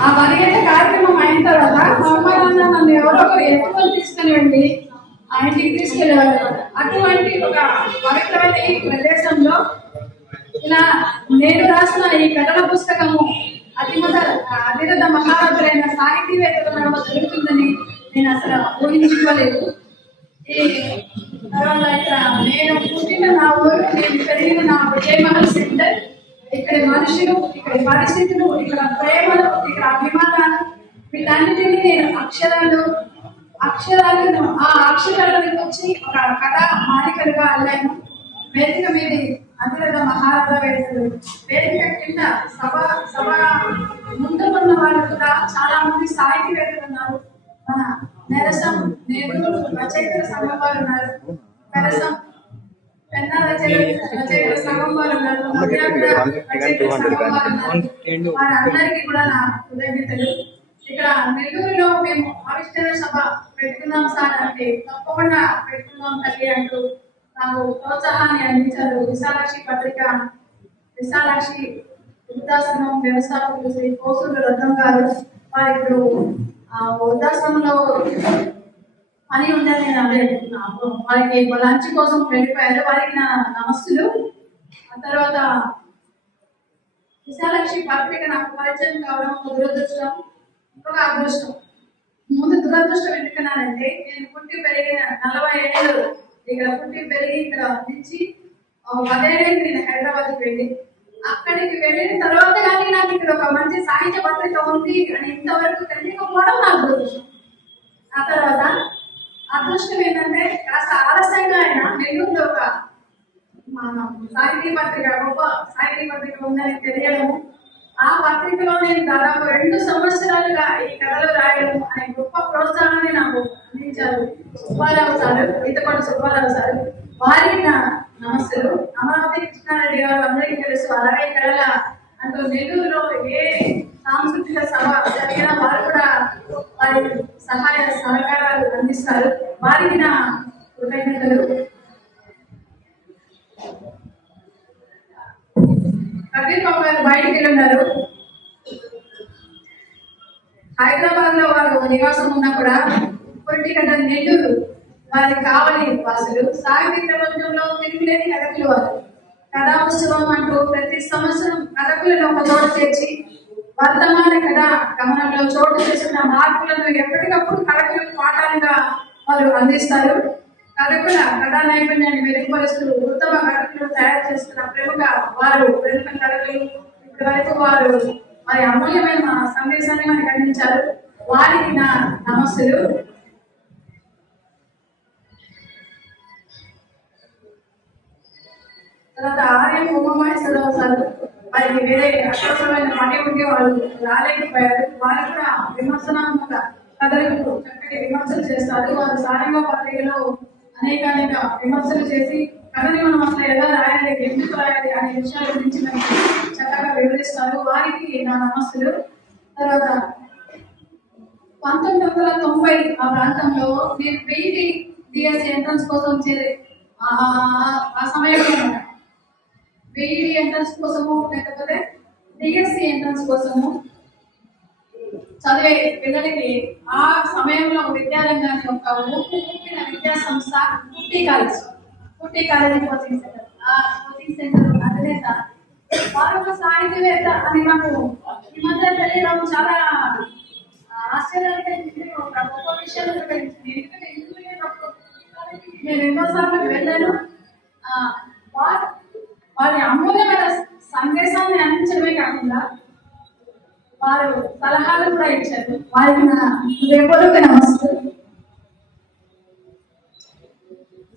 ఆ పరిగెత్త కార్యక్రమం అయిన తర్వాత మా అమ్మ నాన్న నన్ను ఎవరో ఒకరు ఎత్తుకొని తీసుకుని వెళ్ళి ఆ ఇంటికి తీసుకెళ్ళేవారు అటువంటి ఒక పవిత్రమైన ఈ ప్రదేశంలో ఇలా నేను రాసిన ఈ కథల పుస్తకము అతిమత అతిరథ మహారథులైన సాహితీవేత్తల నడుమ దొరుకుతుందని నేను అసలు ఊహించుకోలేదు. తర్వాత ఇక్కడ నేను పుట్టిన నా ఊరు నేను పెరిగిన నా విజయమహల్ సెంటర్. ఇక్కడ మనుషులు ఇక్కడ పరిస్థితులు ఇక్కడ ప్రేమలు ఇక్కడ అభిమానాలు వీటన్నిటిని నేను అక్షరాలు అక్షరాలను ఆ అక్షరాలకు వచ్చి ఒక కథ మాలికలుగా అల్లాను. వేదిక మీద అతిరథ మహారథ వేదికలు వేదిక కింద సభ సభ ముందు ఉన్న వాళ్ళు కూడా చాలా మంది సాహితీవేత్తలు ఉన్నారు. మన నెరసం నేడు రచయితల సంఘం వారు ఉన్నారు. నెరసం వారందరికీ కూడా నా కృతజ్ఞతలు. ఇక్కడ నెల్లూరులో మేము ఆవిష్కరణ సభ పెట్టుకున్నాం సార్ అంటే తప్పకుండా పెట్టుకున్నాం తల్లి అంటూ నాకు ప్రోత్సాహాన్ని అందించారు విశాలాక్షి పత్రిక విశాలాక్షి వృద్ధాశ్రమం వ్యవస్థాపకులు శ్రీ కోసూరు రత్నం గారు. వారు ఇప్పుడు ఆ వృద్ధాశ్రమంలో పని ఉందని నేను అదే నాకు వారికి లంచ్ కోసం వెళ్ళిపోయారు. వారికి నా నమస్తులు ఆ తర్వాత విశాలక్ష్మి పత్రిక నాకు పరిచయం కావడం ఒక దురదృష్టం ఇంకొక అదృష్టం. ముందు దురదృష్టం ఎందుకన్నానంటే నేను పుట్టి పెరిగిన నలభై ఏళ్ళు ఇక్కడ పుట్టి పెరిగి ఇక్కడ నుంచి ఒక పదేళ్ళకి నేను హైదరాబాద్కి వెళ్ళి అక్కడికి వెళ్ళిన తర్వాత కానీ నాకు ఇక్కడ ఒక మంచి సాహిత్య పత్రిక ఉంది అని ఇంతవరకు తెలియకపోవడం నాకు దురదృష్టం. ఆ తర్వాత అదృష్టం ఏంటంటే కాస్త ఆలస్యంగా ఆయన నెల్లూరులో ఒక మన సాహితీ పత్రిక గొప్ప సాహితీ పత్రిక ఉందని తెలియడము. ఆ పత్రికలో నేను దాదాపు రెండు సంవత్సరాలుగా ఈ కథలు రాయడం అనే గొప్ప ప్రోత్సాహాన్ని నాకు అందించారు సుబ్బారావు సార్ ఈతపాటి సుబ్బారావు సార్. వారి నా నమస్సులు. అమరావతి కృష్ణారెడ్డి గారు అందరికీ తెలుసు అరవై కళల అంటూ నెల్లూరులో ఏ సాంస్కృతిక సభ జరిగినా వారు కూడా వారి సహాయ సహకారాలు అందిస్తారు. వారికి నా కృతజ్ఞతలు. కబీర్ బాబు గారు బయటికి వెళ్ళి ఉన్నారు హైదరాబాద్లో వారు నివాసం ఉన్నా కూడా పొలిటికల్ నెల్లూరు వారి కావలి వాసులు సాహిత్య ప్రపంచంలో తిరుగులేని కథకులు వారు. కథా ఉత్సవం అంటూ ప్రతి సంవత్సరం కథకులను ఒక చోట చేర్చి వర్తమాన కదా గమనంలో చోటు చేసుకున్న మార్పులను ఎప్పటికప్పుడు కథకులు పాఠాలుగా వారు అందిస్తారు. కథకుల కథా నైపుణ్యాన్ని మెరుగుపరుస్తూ ఉత్తమ కథకులు తయారు చేస్తున్న ప్రముఖ వారు ప్రముఖ కథకులు ఇప్పటి వరకు వారు వారి అమూల్యమైన సందేశాన్ని మనకు అందించారు. వారికి నా నమస్సులు. తర్వాత ఆర్యం ఉమామహేశ్వరరావు వారికి వేరే అత్యవసరమైన పని ఉంటే వాళ్ళు రాలేకపోయారు వారు కూడా విమర్శనాత్మక కథలకు చక్కటి విమర్శలు చేస్తారు. వారు సారంగ పత్రికలో అనేక అనేక విమర్శలు చేసి కథని మనం అసలు ఎలా రాయాలి ఎందుకు రాయాలి అనే విషయాల గురించి మనకి చక్కగా వివరిస్తారు. వారికి నా నమస్సులు. తర్వాత పంతొమ్మిది వందల తొంభై ఆ ప్రాంతంలో నేను వెయ్యి డిఎస్ ఎంట్రన్స్ కోసం వచ్చేది ఆ- ఆ సమయంలో బీఈడి ఎంట్రన్స్ కోసము లేకపోతే డిఎస్సి ఎంట్రన్స్ కోసము చదివే పిల్లలకి ఆ సమయంలో విద్యారంగాన్ని ఒక ఊపి ఊపిన విద్యా సంస్థ Putti college. Putti college coaching center ఆ కోచింగ్ సెంటర్ అధినేత వారు ఒక సాహిత్యవేత్త అని నాకు ఈ మధ్య తెలియడం చాలా ఆశ్చర్యాన్ని ఒక గొప్ప విషయాలు ఎందుకంటే నేను ఎన్నోసార్లు వెళ్ళాను. ఆ, వారి అమూల్యమైన సందేశాన్ని అందించడమే కాకుండా వారు సలహాలు కూడా ఇచ్చారు. వారికి నా హృదయపూర్వక నమస్తే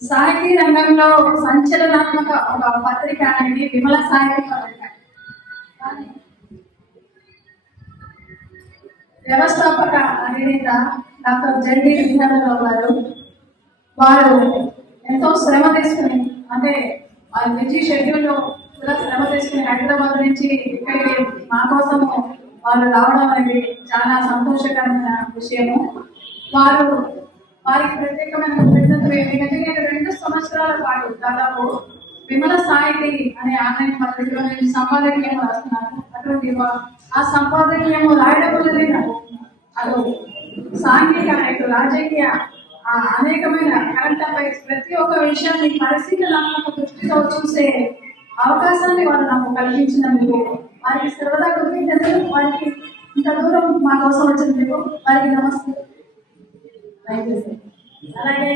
సాహితీ రంగంలో సంచలనాత్మక ఒక పత్రిక అనేది విమల సాహిత్య పత్రిక. వ్యవస్థాపక అధినేత డాక్టర్ జండి విద్యాధరరావు గారు వారు ఎంతో శ్రమ తీసుకుని అంటే వారి బిజీ షెడ్యూల్లో కూడా శ్రమ తెచ్చుకుని హైదరాబాద్ నుంచి ఇక్కడికి మా కోసము వారు రావడం అనేది చాలా సంతోషకరమైన విషయము. వారు వారికి ప్రత్యేకమైన కృతజ్ఞతలు. ఎందుకంటే రెండు సంవత్సరాల పాటు దాదాపు విమల సాహితి అనే ఆన్లైన్ పద్ధతిలో నేను సంపాదకీయం రాస్తున్నాను. అటువంటి ఆ సంపాదకీయము రాయడం వల్లనే నాకు అటు సాంఘిక ఇటు రాజకీయ అనేకమైన కరెంట్ అఫైర్స్ ప్రతి ఒక్క విషయాన్ని పరిశీలనాత్మక దృష్టితో చూసే అవకాశాన్ని వారు నాకు కల్పించినందుకు వారికి సర్వదా కృతజ్ఞతలు వారికి ఇంత దూరం మా కోసం వచ్చినందుకు వారికి నమస్తే. అలాగే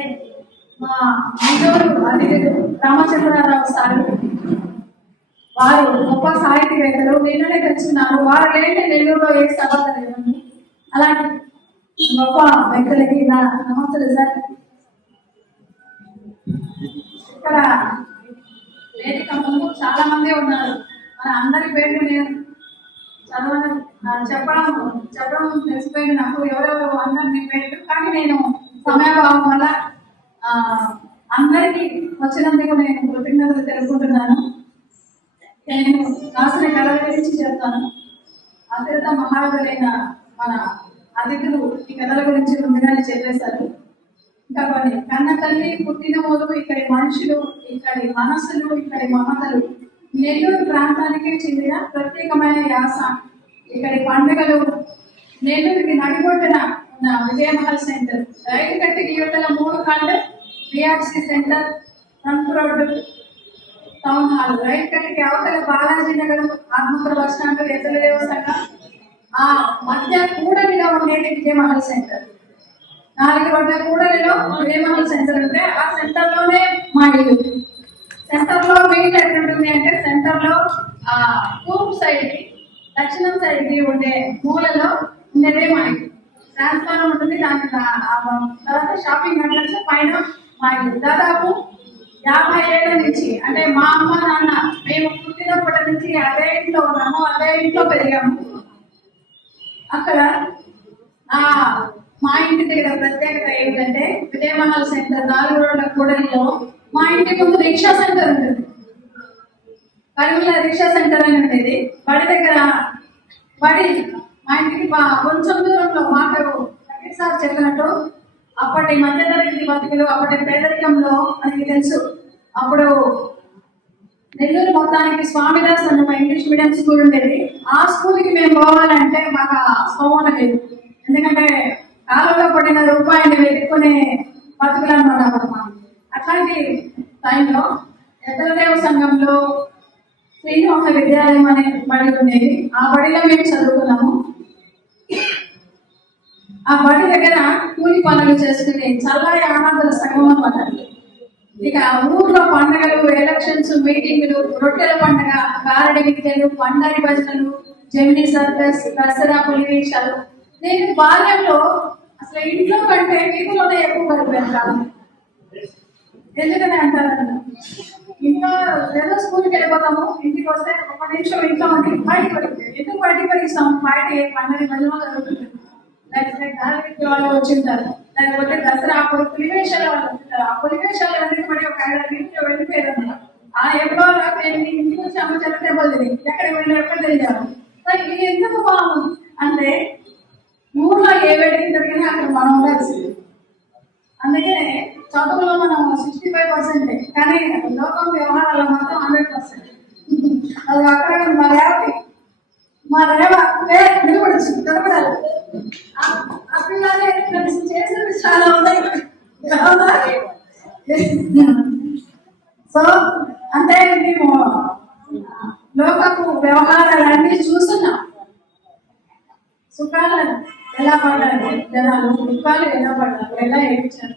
మా మిత్రుడు అతిథులు రామచంద్రరావు సార్ వారు గొప్ప సాహితీవేత్తలు నిన్ననే తెచ్చున్నారు వారు లేని నెల్లూరులో ఏ సభ లేదండి అలాంటి గొప్ప వ్యక్తులకి నా నమస్తే సార్ ఇక్కడ వేదిక ముందు చాలా మంది ఉన్నారు మన అందరి పేర్లు నేను చదవడం చెప్పడం చెప్పడం తెలిసిపోయింది నాకు ఎవరెవరు అందరు మీ పేర్లు కానీ నేను సమయభావం వల్ల అందరికీ వచ్చినందుకు నేను కృతజ్ఞతలు తెలుపుకుంటున్నాను. నేను రాసిన కళ గురించి చెప్తాను. అత్యంత మహారథులైన మన అతిథులు ఈ కథల గురించి ముందుగానే చెప్పేశారు ఇంకా కొన్ని. కన్న తల్లి పుట్టిన మొదలు ఇక్కడి మనుషులు ఇక్కడి మనస్సులు ఇక్కడి మమతలు నెల్లూరు ప్రాంతానికి చెందిన ప్రత్యేకమైన యాస. ఇక్కడి పండుగలు నెల్లూరుకి నడిగొడ్డున ఉన్న విజయమహల్ సెంటర్. రైలు కట్టి యువతల మూడు కాళ్ళు BRC center trunk road town hall. రైలు కట్టికి అవతల బాలాజీ నగర్ ఆత్మకూర బస్ స్టాండ్ ఎదురు దేవస్థానం ఆ మధ్య కూడలిలో ఉండేది విజయమహల్ సెంటర్. నాలుగు రోడ్ల కూడలిలో విజయమహల్ సెంటర్ ఉంటే ఆ సెంటర్లోనే మా ఇల్లు. సెంటర్లో మెయిన్ ఎట్లుంటుంది అంటే సెంటర్లో ఆ తూర్పు సైడ్కి దక్షిణం సైడ్కి ఉండే మూలలో ఉండేదే మా ఇల్లు. ట్రాన్స్ఫార్మర్ ఉంటుంది దాని తర్వాత షాపింగ్ కాంప్లెక్స్ పైన మా ఇల్లు. దాదాపు యాభై ఏళ్ళ నుంచి అంటే మా అమ్మ నాన్న మేము పుట్టినప్పటి నుంచి అదే ఇంట్లో ఉన్నాము అదే ఇంట్లో పెరిగాము. అక్కడ ఆ మా ఇంటి దగ్గర ప్రత్యేకత ఏంటంటే విజయమహల్ సెంటర్ నాలుగు రోడ్ల కూడలిలో మా ఇంటి ముందు రిక్షా సెంటర్ ఉంటుంది. కరీంల రిక్షా సెంటర్ అని ఉండేది. బడి దగ్గర బడి మా ఇంటికి కొంచెం దూరంలో మాటలు సార్ చెప్పినట్టు అప్పటి మధ్యతరగతి బతుకులు అప్పటి పేదరికంలో మనకి తెలుసు. అప్పుడు నెల్లూరు మొత్తానికి స్వామిదాస్ అన్న మా ఇంగ్లీష్ మీడియం స్కూల్ ఉండేది. ఆ స్కూల్కి మేము పోవాలంటే మాకు ఆ స్తోమత లేదు. ఎందుకంటే కాలంలో పడిన రూపాయలు వెతుక్కునే బతుకులు అనమాట అట్లాంటి టైంలో ఎద్దరదేవ సంఘంలో శ్రీనివాస విద్యాలయం అనే బడి ఉండేది. ఆ బడిలో మేము చదువుకున్నాము. ఆ బడి దగ్గర కూలి పనులు చేసుకుని చల్లారి ఆనందల సంఘం అన్నమాట ఇక ఊర్లో పండగలు ఎలక్షన్స్ మీటింగులు రొట్టెల పండగ కారడి విద్యలు పండారి భజనలు జమిని సర్కస్ దసరా పులివేషాలు నేను బాల్యంలో అసలు ఇంట్లో కంటే వీధిలోనే ఎక్కువ గడిపాను ఎందుకని అంటారు ఇంట్లో ఏదో స్కూల్కి వెళ్ళిపోతాము ఇంటికి వస్తే ఒక నిమిషం ఇంట్లో ఉండి బయటికి పడిపోయి ఎందుకు బయటకు పడిస్తాం బయట ఏ పండగ భజన జరుగుతుంది లేకపోతే గాలి వాళ్ళు వచ్చింటారు లేకపోతే దసరా అప్పుడు పులివేషాల వాళ్ళు ఆ పులివేషాలు అనేది మరి ఒక ఐదు నిమిషం వెళ్ళిపోయారు ఆ ఎప్పుడో నాకు నేను ఇంటికి వచ్చి అమ్మ చెట్ల దెబ్బలు ఎక్కడ వెళ్ళి ఎక్కడ తెలియాలి మరి ఇది ఎందుకు బాగుంది? అంటే ఊర్లో ఏ వేడికి జరిగినా అక్కడ మనం ఉండాల్సింది అందుకే చదువులో మనం సిక్స్టీ ఫైవ్ పర్సెంట్ కానీ లోకం వ్యవహారాలు మాత్రం హండ్రెడ్ పర్సెంట్ అది అక్కడ మన రేవతి మా రేవ నిలబడచ్చు నిలబడాలి. ఆ- పిల్లలే కలిసి చేసినవి చాలా ఉన్నాయి. సో అంటే మేము లోకపు వ్యవహారాలన్నీ చూస్తున్నాం. సుఖాలు ఎలా పడ్డారు జనాలు దుఃఖాలు ఎలా పడ్డారు ఎలా ఏడ్చారు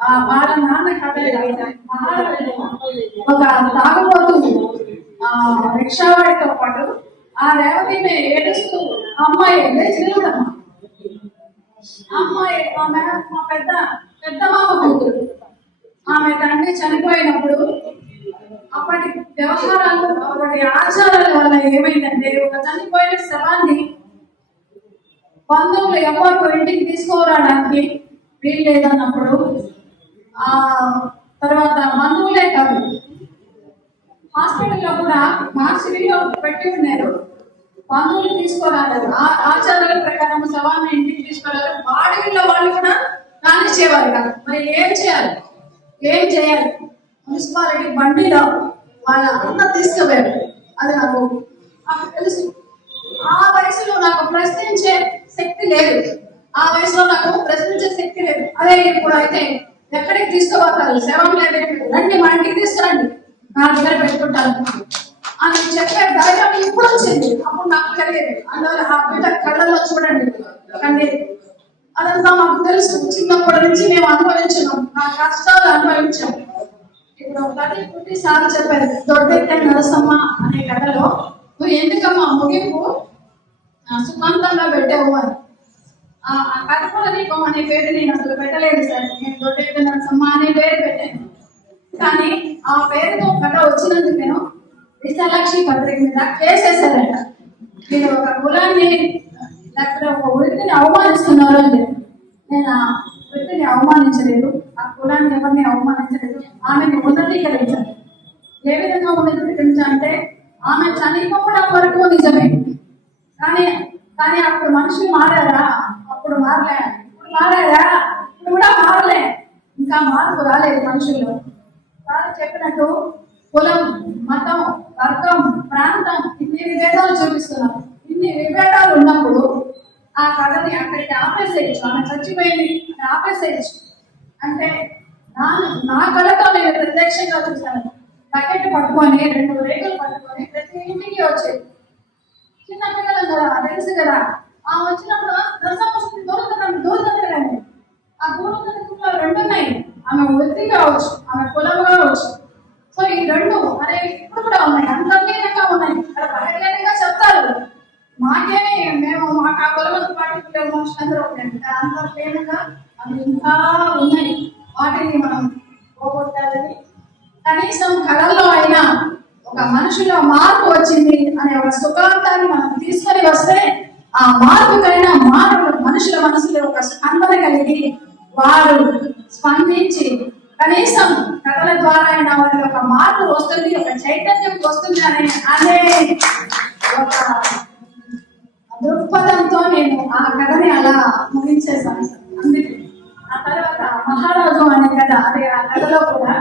ఆ వాళ్ళ నాన్న కథ ఒక తాగుబోతు రిక్షా రిక్షావాడితో పాటు ఆ రేవతిని ఏడుస్తూ అమ్మాయి లేచినమ్మా అమ్మాయి ఆమె మా పెద్ద పెద్ద మామ కూతురు. ఆమె తండ్రి చనిపోయినప్పుడు అప్పటి వ్యవహారాలు అప్పటి ఆచారాల వల్ల ఏమైందంటే ఒక చనిపోయిన శవాన్ని బంధువులు ఎవరు ఇంటికి తీసుకురావడానికి వీలు లేదన్నప్పుడు ఆ తర్వాత బంధువులే కాదు హాస్పిటల్లో కూడా మార్చిలో పెట్టి ఉన్నారు. బంధువులు తీసుకోరాలేదు ఆ ఆచారాల ప్రకారం శవాన్ని ఇంటికి తీసుకురారు. వాడిలో వాళ్ళు కూడా కానిచ్చేవారు కాదు మరి ఏం చేయాలి? ఏం చేయాలి? మున్సిపాలిటీ బండిలో వాళ్ళ అన్న తీసుకుపోయారు అది నాకు నాకు తెలుసు. ఆ వయసులో నాకు ప్రశ్నించే శక్తి లేదు. ఆ వయసులో నాకు ప్రశ్నించే శక్తి లేదు. అదే ఇప్పుడు అయితే ఎక్కడికి తీసుకోపోతారు? శవం లేదు రండి మా ఇంటికి తీసుకురండి. నా దగ్గర పెట్టుకుంటాను. అని చెప్పే ధైర్యం ఇప్పుడు వచ్చింది. అప్పుడు నాకు తెలియదు. అందువల్ల ఆ బిడ్డ కళ్ళల్లో చూడండి. కండి. అదంతా మాకు తెలుసు. చిన్నప్పటి నుంచి మేము అనుభవించినాం. నా కష్టాలు అనుభవించాం. ఇప్పుడు ఒకటి పుట్టి సార్ చెప్పారు దొడ్డెక్క నరసమ్మ అనే కథలో నువ్వు ఎందుకమ్మా ముగింపు? సుఖాంతంగా పెట్టావు అని. ఆ ఆ దీపం అనే పేరు నేను అసలు పెట్టలేదు సార్. నేను దొడ్డెక్క నరసమ్మ అనే పేరు పెట్టాను. కానీ ఆ పేరుతో కథ వచ్చినందుకు నేను విశాలాక్షి పత్రిక మీద కేసేశారట. మీరు ఒక కులాన్ని లేకపోతే ఒక వృత్తిని అవమానిస్తున్నారు అని నేను ఆ వృత్తిని అవమానించలేదు ఆ కులాన్ని ఎవరిని అవమానించలేదు ఆమెని ఉన్నతీకరించాను. ఏ విధంగా ఉన్నతీకరించాలంటే ఆమె చనిపోవడం వరకు నిజమే. కానీ కానీ అప్పుడు మనుషులు మారారా? అప్పుడు మారలే. ఇప్పుడు మారారా? ఇప్పుడు కూడా మారలే. ఇంకా మార్పు రాలేదు మనుషుల్లో. సార్ చెప్పినట్టు కులం మతం వర్గం ప్రాంతం ఇన్ని విభేదాలు చూపిస్తున్నారు. ఇన్ని విభేదాలు ఉన్నప్పుడు ఆ కథని అక్కడికి ఆపేసేయచ్చు. ఆమె చచ్చిపోయింది అని ఆపేసేయచ్చు. అంటే నా నా కళతో నేను ప్రత్యక్షంగా చూశాను. బకెట్ పట్టుకొని రెండు రేకులు పట్టుకొని ప్రతి ఇంటికి వచ్చేది. చిన్న పిల్లలు కదా తెలుసు కదా. ఆ వచ్చినప్పుడు రసం వస్తుంది దూరం దూరం ఆ దూరం రెండు ఉన్నాయి ఆమె వృత్తి కావచ్చు ఆమె కులం కావచ్చు సో ఈ రెండు మరి ఇప్పుడు కూడా ఉన్నాయి. అంతర్లీనంగా ఉన్నాయి. ఇక్కడ చెప్తారు. మాకే మేము మాకు ఆ కులమంతో పాటు మనుషులందరూ ఉన్నాయి అంతర్లీనంగా అవి ఇంకా ఉన్నాయి. వాటిని మనం పోగొట్టాలని కనీసం కళల్లో అయినా ఒక మనిషిలో మార్పు వచ్చింది అనే ఒక సుఖాంతాన్ని మనం తీసుకొని వస్తే ఆ మార్పుకైనా మార్పు మనుషుల మనసులో ఒక స్పందన కలిగి వారు స్పందించి కనీసం కథల ద్వారా అయినా వారికి ఒక మార్పు వస్తుంది ఒక చైతన్యం వస్తుంది అనే అనే ఒక దృక్పథంతో నేను ఆ కథని అలా ముగించేసాను అందుకే ఆ తర్వాత మహారాజు అనే కథ అదే ఆ కథలో కూడా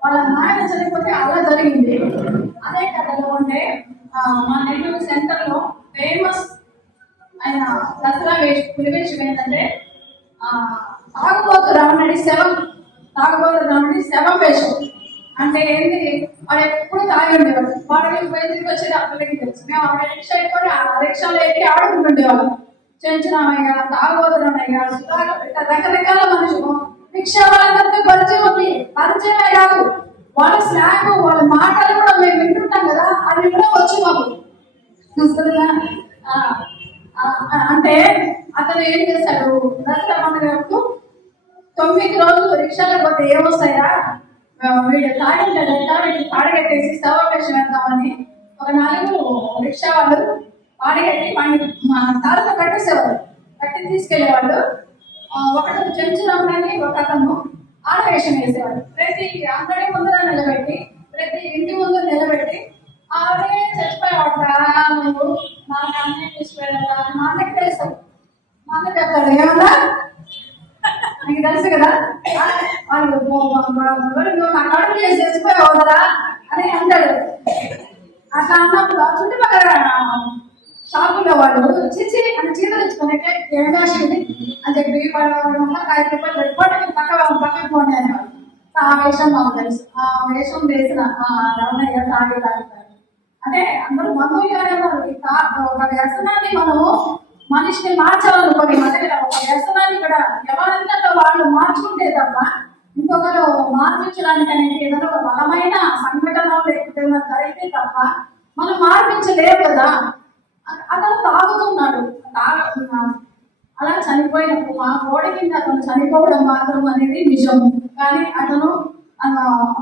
వాళ్ళ నాయన చనిపోతే అలా జరిగింది. అదే కథలో ఉంటే మా నెల్లూరు సెంటర్లో ఫేమస్ ఆయన దసరా వేష పులివేషం ఏంటంటే ఆ, తాగుబోతు రావణుడి సెవెన్ తాగబోతున్నామని శవం వేషం అంటే ఏంటి వాడు ఎప్పుడు తాగి ఉండేవాడు వాడికి తిరిగి వచ్చేది అప్పటికి తెలుసు. మేము ఆ రిక్షా అయిపోయి ఆ రిక్షాలో ఎక్కి ఆడుకుంటుండేవాళ్ళం. చెంచురామయ్య తాగోదరమయ్య సుధాకర్ రకరకాల మనుషులు. రిక్షా వాళ్ళందరితో పరిచయం ఉంది. పరిచయమే కాదు. వాళ్ళ స్లాంగ్ వాళ్ళ మాటలు కూడా మేము వింటుంటాం కదా అవి కూడా వచ్చి మాకు. చూస్తుందా? అంటే అతను ఏం చేశాడు? దసరా పండుగకు తొమ్మిది రోజులు రిక్షాలో పోతే ఏమొస్తాయా ఆ, వీడు తాగింటాడంట వీడికి పాడగట్టేసి సమావేశం వెళ్తామని ఒక నాలుగు రిక్షా వాళ్ళు పాడగట్టి వాడిని మా తాళ్ళతో కట్టేసేవారు కట్టి తీసుకెళ్ళేవాళ్ళు ఒకటి చెంచు రమ్మని ఒక అతను ఆడవేషం వేసేవాడు. ప్రతి అందరి ముందర నిలబెట్టి ప్రతి ఇంటి ముందు నిలబెట్టి ఆడే చచ్చిపోయావట్రా నువ్వు నాకు అన్నీ తీసుకువెళ్ళాలా మా అన్నకి తెలుసు మా అన్న చెప్తాడు ఏమన్నా నీకు తెలుసు కదా ఆ, వాళ్ళు ఓ, మా- మా- ఎవరు నువ్వు నా కడుపు చేసి చచ్చిపోయావు కదా అని అంటాడు అట్లా అన్నప్పుడు ఆ చుట్టుపక్కల షాపులో వాళ్ళు చిచ్చి అని చీర తెచ్చుకునేటే ఏడాశింది అని చెప్పి వాడు వల్ల ఐదు రూపాయలు పెట్టుకోవడం పక్క పక్కకు పోండి అనేవాడు ఆ వేషం మాకు తెలుసు. ఆ వేషం వేసిన రమణయ్య తాగి తాగుతారు అంటే అందరూ బంధువులుగానే ఉన్నారు ఒక వ్యసనాన్ని మనము మనిషిని మార్చాలనుకోని అంటే ఒక వ్యసనాన్ని ఇక్కడ ఎవరంతటో వాళ్ళు మార్చుకుంటే తప్ప ఇంకొకరు మార్పించడానికి అనేది ఏదైనా ఒక బలమైన సంఘటన లేకపోతే జరిగితే తప్ప మనం మార్పించలేవు కదా. అతను తాగుతున్నాడు. తాగుతున్నాడు. అలా చనిపోయినప్పుడు మా గోడ కింద అతను చనిపోవడం మాత్రం అనేది నిజం కానీ అతను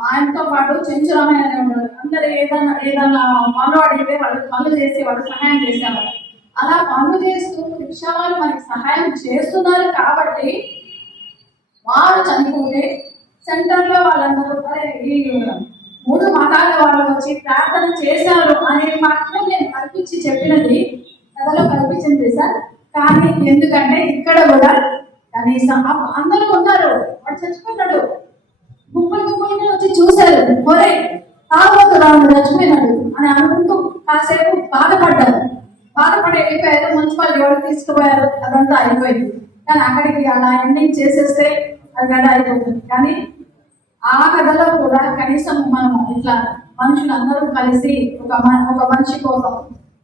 ఆయనతో పాటు చెంచురామయ్య అనే ఉన్నాడు. అందరు ఏదన్నా ఏదన్నా పనులు అడిగితే వాళ్ళు పనులు చేసేవాడు సహాయం చేసేవాడు అలా పనులు చేస్తూ రిక్షా వాళ్ళు మనకి సహాయం చేస్తున్నారు కాబట్టి వారు చనిపోతే సెంటర్లో వాళ్ళందరూ ఈ మూడు మతాల వాళ్ళు వచ్చి ప్రార్థన చేశారు అనేది మాత్రం నేను కల్పించి చెప్పినది కథలో కల్పించింది సార్. కానీ ఎందుకంటే ఇక్కడ కూడా కనీసం అందరూ ఉన్నారు. వాడు చచ్చిపోయినాడు గుంపులు గుంపులుగా వచ్చి చూశారు. ఒరే తాగుబోతు రాను చచ్చిపోయినాడు అని అనుకుంటూ కాసేపు బాధపడ్డారు. బాధపడి వెళ్ళిపోయారు. మున్సిపాలిటీ వాళ్ళు తీసుకుపోయారు. అదంతా అయిపోయింది. కానీ అక్కడికి అలా ఎండింగ్ చేసేస్తే అది గడ అయిపోతుంది. కానీ ఆ కథలో కూడా కనీసం మనం ఇట్లా మనుషులందరూ కలిసి ఒక మ- ఒక మనిషి కోసం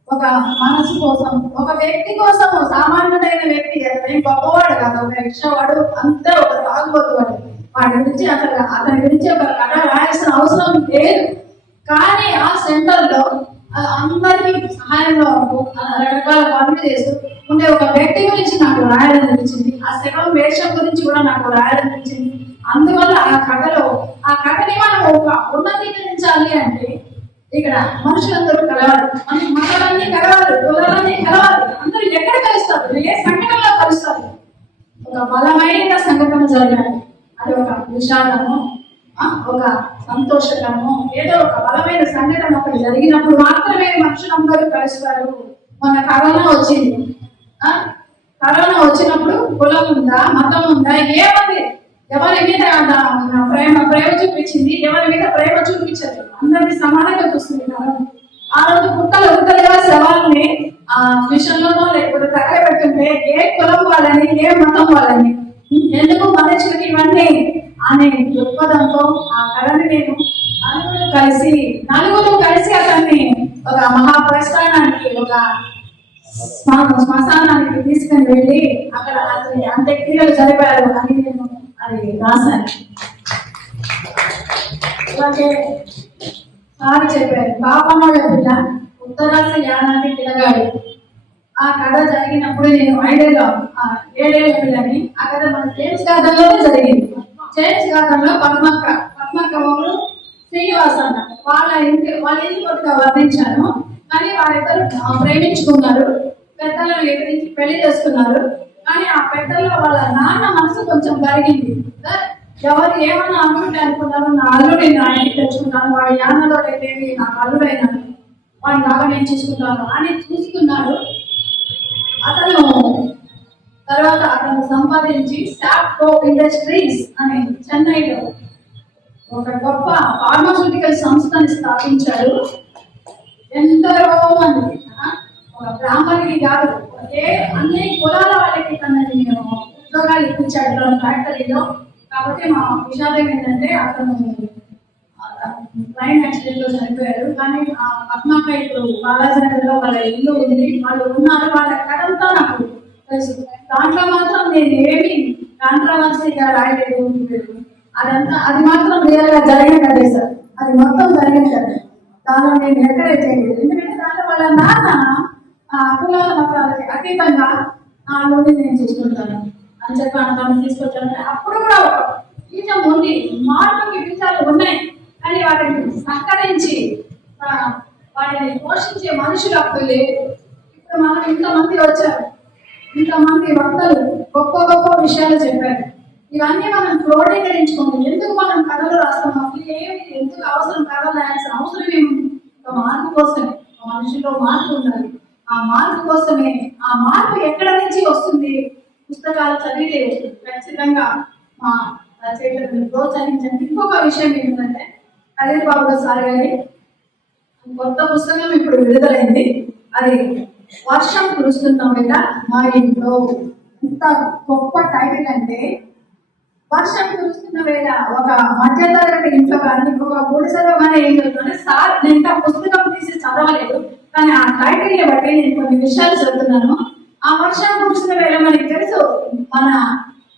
ఒక మనసు కోసం ఒక వ్యక్తి కోసం సామాన్యుడైన వ్యక్తి ఏం గొప్పవాడు కాదు ఒక యక్షవాడు అంతా ఒక తాగుబోతువాడు. వాడి గురించి అసలు అతని గురించి ఒక కథ రాయాల్సిన అవసరం లేదు. కానీ ఆ సెంటర్లో అందరికీ సహాయంలో రకరకాల పనులు చేస్తూ ఉండే ఒక వ్యక్తి గురించి నాకు రాయాలనిపించింది. ఆ శవం వేషం గురించి కూడా నాకు రాయాలనిపించింది. అందువల్ల ఆ కథలో ఆ కథని మనం ఒక ఉన్నతీకరించాలి అంటే ఇక్కడ మనుషులందరూ కలవాలి. మన మతాలన్నీ కలవాలి కులాలన్నీ కలవాలి. అందరూ ఎక్కడ కలుస్తారు? ఏ సంఘటనలో కలుస్తారు? ఒక బలమైన సంఘటన జరగాలి అది ఒక విషాదము ఒక సంతోషకరము ఏదో ఒక బలమైన సంఘటన ఒకటి జరిగినప్పుడు మాత్రమే మనుషులందరూ కలుస్తారు. మన కరోనా వచ్చింది. కరోనా వచ్చినప్పుడు కులం ఉందా మతం ఉందా ఏమంది? ఎవరి మీద ప్రేమ ప్రేమ చూపించింది ఎవరి మీద ప్రేమ చూపించదు. అందరినీ సమానంగా చూస్తుంది ఆ రోజు కుక్కలు ఉత్తలుగా శవాలని ఆ మిషన్ లోనో లేకపోతే తగ్గ పెట్టుంటే ఏ కులం వాళ్ళని ఏ మతం వాళ్ళని ఎందుకు మనుషులకి ఇవన్నీ అనే దృక్పథంతో ఆ కళని నేను నలుగురు కలిసి నలుగురు కలిసి అతన్ని ఒక మహాప్రస్థానానికి ఒక శ్మశానానికి తీసుకుని వెళ్ళి అక్కడ అతని అంత్యక్రియలు జరిపారు. అని అది రాశాను అలాగే సార్ చెప్పారు. పాపమ్మ బిడ్డ ఉత్తరాస యానాది పిల్లగాడు ఆ కథ జరిగినప్పుడు నేను ఐదేళ్ళ ఆ ఏడేళ్ళ పిల్లని ఆ కథ మన జేమ్స్ గార్డెన్లోనే జరిగింది. జేమ్స్ గార్డెన్ పద్మక్క పద్మక్క వాళ్ళు శ్రీనివాస్ అన్న. వాళ్ళ ఇంటి వాళ్ళ ఇంటి కొద్దిగా వర్ణించాను కానీ వారిద్దరు ప్రేమించుకున్నారు. పెద్దలను ఎదిరించి పెళ్ళి చేసుకున్నారు. కానీ ఆ పెద్దల్లో వాళ్ళ నాన్న మనసు కొంచెం కరిగింది. ఎవరు ఏమన్నా అనుకుంటే అనుకున్నారు నా అల్లుడి నా ఇంటికి వాడి యానలో లేదేమి నా అల్లుడైనా వాడిని బాగా నేను చూసుకున్నాను అని చూసుకున్నాడు. అతను తర్వాత అతను సంపాదించి సాప్కో ఇండస్ట్రీస్ అనే చెన్నైలో ఒక గొప్ప ఫార్మాస్యూటికల్ సంస్థని స్థాపించాడు. ఎందరో మంది బ్రాహ్మణుడి కాదు. ఏ అన్ని కులాల వాళ్ళకి తనని ఉద్యోగాలు ఇప్పించాడు ఫ్యాక్టరీలో కాబట్టి మా విషాదం ఏంటంటే అతను ట్రైన్ యాక్సిడెంట్లో చనిపోయారు కానీ ఆ పద్మక్క ఇప్పుడు బాలాజనగర్లో వాళ్ళ ఇల్లు ఉంది. వాళ్ళు ఉన్నారు. వాళ్ళ కథంతా నాకు తెలుసు. దాంట్లో మాత్రం నేను ఏమి కాంట్రవర్సీగా రాయలేదు. అదంతా అది మాత్రం రియల్గా జరిగిన కదే సార్. అది మొత్తం జరిగిన కదే దానిలో నేను ఎక్కడైతే ఎందుకంటే దానిలో వాళ్ళ నాన్న కులాల మతాలకి అతీతంగా ఆ నుండి నేను చూసుకుంటాను. అని చెప్పి తను తీసుకొచ్చాను. అప్పుడు కూడా ఒక ఉంది. మార్పుకి బీజాలు ఉన్నాయి. కానీ వాటిని సహకరించి వాటిని పోషించే మనుషులు అప్పుడు లేరు. ఇప్పుడు మనం ఇంతమంది వచ్చారు. ఇంతమంది వక్తలు గొప్ప గొప్ప విషయాలు చెప్పారు. ఇవన్నీ మనం క్రోడీకరించుకోండి ఎందుకు మనం కథలు రాస్తాం అసలు ఏమి ఎందుకు అవసరం కథలు రాయాల్సిన అవసరం ఏమి మార్పు కోసమే. మనుషుల్లో మార్పు ఉండాలి. మార్పు కోసమే. ఆ మార్పు ఎక్కడ నుంచి వస్తుంది? పుస్తకాలు చదివితే వస్తుంది. ఖచ్చితంగా మా రచయితలను ప్రోత్సహించండి. ఇంకొక విషయం ఏంటంటే అదే బాబు సార్ గారి కొత్త పుస్తకం ఇప్పుడు విడుదలైంది. అది వర్షం కురుస్తున్నాం వేళ మా ఇంట్లో. ఇంత గొప్ప టైటిల్ అంటే వర్షం కురుస్తున్న వేళ ఒక మధ్యతరగతి ఇంట్లో కానీ ఒక గుడిసెలో కానీ ఏం జరుగుతుంది సార్ నేను పుస్తకం తీసి చదవలేదు. కానీ ఆ క్రైటీరియా బట్టి నేను కొన్ని విషయాలు చెబుతున్నాను ఆ వర్షం కురిసిన వేళ మనకి తెలుసు. మన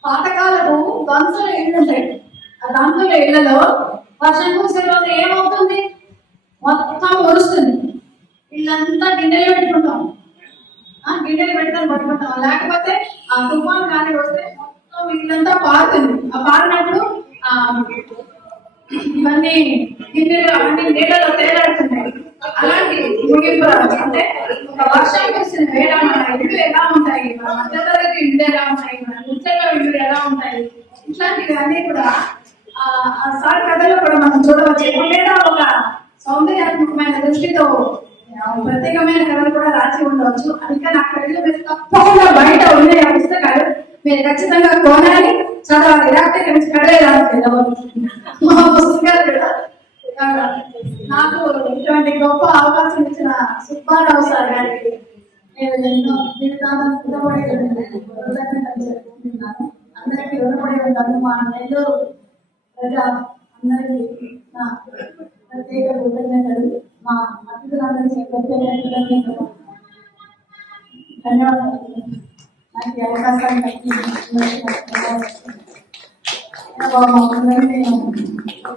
పాతకాలపు దంతుల ఇళ్ళు ఉంటాయి ఆ దంతుల ఇళ్ళలో వర్షం కురిసే రోజు ఏమవుతుంది? మొత్తం ఒరుస్తుంది వీళ్ళంతా గిన్నెలు పెట్టుకుంటాం. ఆ గిన్నెలు పెట్టుకొని పట్టుకుంటాం లేకపోతే ఆ తుఫాన్ కానీ వస్తే మొత్తం ఇల్లంతా పారుతుంది. ఆ పారినప్పుడు ఆ ఇవన్నీ గిన్నెలు అవన్నీ నీళ్ళలో తేలాడుతున్నాయి. అలాంటి ముగింపు అంటే ఒక వర్షం కురిసిన వేళ మన ఇల్లు ఎలా ఉంటాయి? మన మధ్యతరగతి ఇల్లు ఎలా ఉంటాయి? మన ముఖ్యంగా ఇల్లు ఎలా ఉంటాయి? ఇట్లాంటివన్నీ కూడా ఆ సార్ కథలో కూడా మనం చూడవచ్చు. లేదా ఒక సౌందర్యాత్మకమైన దృష్టితో ప్రత్యేకమైన కథలు కూడా రాసి ఉండవచ్చు. అందుకే నాకు వెళ్ళి మీరు తప్పకుండా బయట ఉండే ఆ పుస్తకాలు మీరు ఖచ్చితంగా కొనాలి చదవాలి. లేకపోతే ఇక్కడ కడలేదు మా పుస్తకాలు కూడా నాకు ఇటువంటి గొప్ప అవకాశం ఇచ్చిన సుబ్బారావు సార్ గారికి నేను ఎన్నో జీవితాంతం రుణపడి కృతజ్ఞతలు చెప్పుకుంటున్నాను అందరికీ రుణపడి ఉంటాను. మా నెల్లూరు ప్రజా అందరికీ నా ప్రత్యేక కృతజ్ఞతలు. మా అతిథులందరికీ ప్రత్యేక కృతజ్ఞతలు. ధన్యవాదాలు. నాకు అవకాశాన్ని కల్పించినందుకు నేను